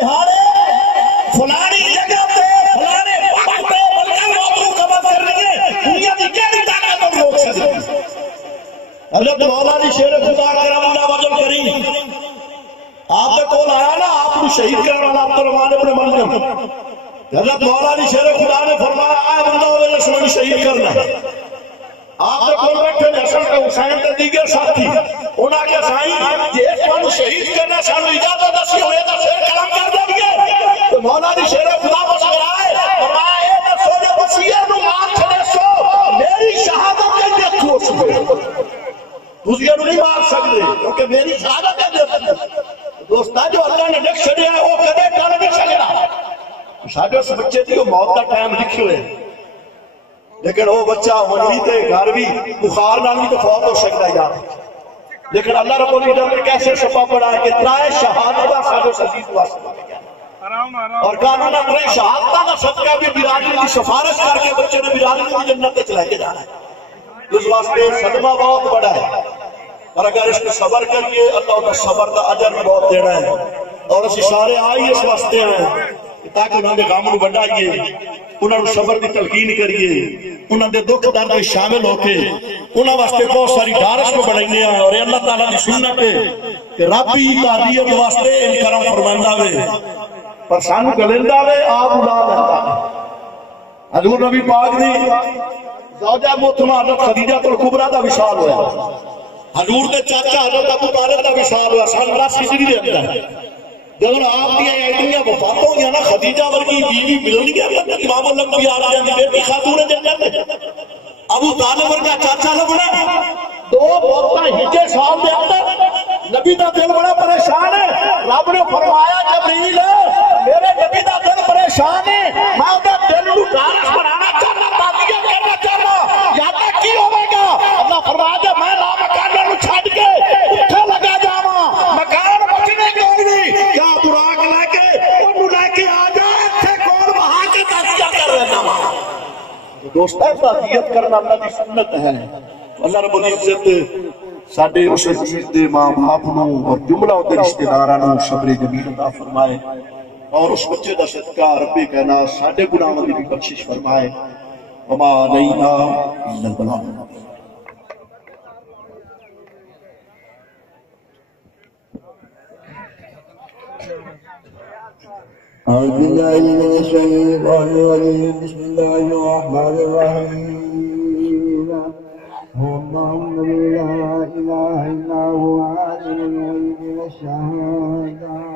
دہاڑے فلانی جگہ پہ فلانے وقت پہ بلکہ موضوع قبض کر رہی ہے دنیا کی کیڑی طاقت اور روک سکتی حضرت مولانا شیر خدا کرم اللہ وجل کریم آپ نے کول آیا نا آپ کو شہید کرنے والا عبد الرحمن ابن ملجم حضرت مولانا شیر خدا نے فرمایا آئے بندہ ہوئے رسول شہید کرنا آپ نے کول بیٹھے حسن کا حسین کا دیگر ساتھی انہاں کے سائیں جیس کو شہید کرنا سانو اجازت دسی ہوئے دا شیر کلام کر دیں گے تو مولانا شیر خدا مسکرائے فرمایا اے دسو جو وسیع نو مار چھڑے سو میری شہادت کے لیے کھو سکتے دوسرے نو نہیں مار سکتے کیونکہ میری شہادت کے لیے دوستا جو اللہ نے لکھ چھڑیا ہے وہ کدے ٹال نہیں سکتا ساڈے اس بچے دی موت کا ٹائم لکھے ہوئے لیکن وہ بچہ ہونی تے گھر بھی بخار نال بھی تو فوت ہو سکتا ہے یار لیکن اللہ رب العزت نے کیسے شفا پڑھا ہے کہ ترائے شہادت ساڈے عزیز واسطے اور قانون اپنے شہادت کا صدقہ بھی برادری کی سفارش کر کے بچے نے برادری کی جنت تک لے کے جانا ہے اس واسطے صدمہ بہت بڑا ہے اور اگر اس کو صبر کریے اللہ کا صبر کا اجر بھی بہت دینا ہے اور اس اشارے آئی اس واسطے ہیں تاکہ انہوں نے غم نو بڑھائیے انہوں نے صبر دی تلقین کریے انہوں نے دکھ درد میں شامل ہو کے انہوں واسطے بہت ساری ڈارش کو بڑھائیے ہیں اور اللہ تعالیٰ کی سنت ہے کہ ربی تعدیت واسطے ان کرم فرمائندہ وے پر سانو گلندہ وے آپ اڑا لیندہ ہے حضور نبی پاک دی زوجہ محترمہ حضرت خدیجہ الکبریٰ دا وصال ہوا حضور دے چاچا حضرت ابو طالب دا وصال ہوا سن 82 ہجری دے اندر جب آپ دیا ایڈیاں وفاتوں ہوئی نا خدیجہ ورگی بیوی ملنی ہے امام الانبیاء آ جاندی بیٹی خاتون جنت ہے ابو طالب ورگا چاچا لگنا دو بہتا ہجے سال دے اندر نبی دا دل بڑا پریشان ہے رب نے فرمایا جبریل میرے نبی دا دل پریشان ہے میں دا دل نو ڈارش بنانا چاہنا تازیہ کرنا چاہنا یہاں تک کی ہوئے گا اللہ فرمایا جب میں لا مکانہ نو چھاڑ کے اٹھے لگا جاما مکان بچنے کو نہیں کیا براق لے کے انہوں لے کے آ جائے تھے کون وہاں کے تازیہ کر رہنا ماں دوستہ تازیت کرنا اللہ کی سنت ہے اللہ رب العزت ساڈے اس عزیز دے ماں باپ نو اور جملہ دے رشتہ داراں نو صبر جمیل عطا فرمائے اور اس بچے دا صدقہ رب کہنا ساڈے گناہاں دی بھی بخشش فرمائے وما علینا الا البلاغ أعوذ بالله من الشيطان الرجيم بسم الله الرحمن الرحيم اللهم لا إله إلا هو عالم الغيب والشهادة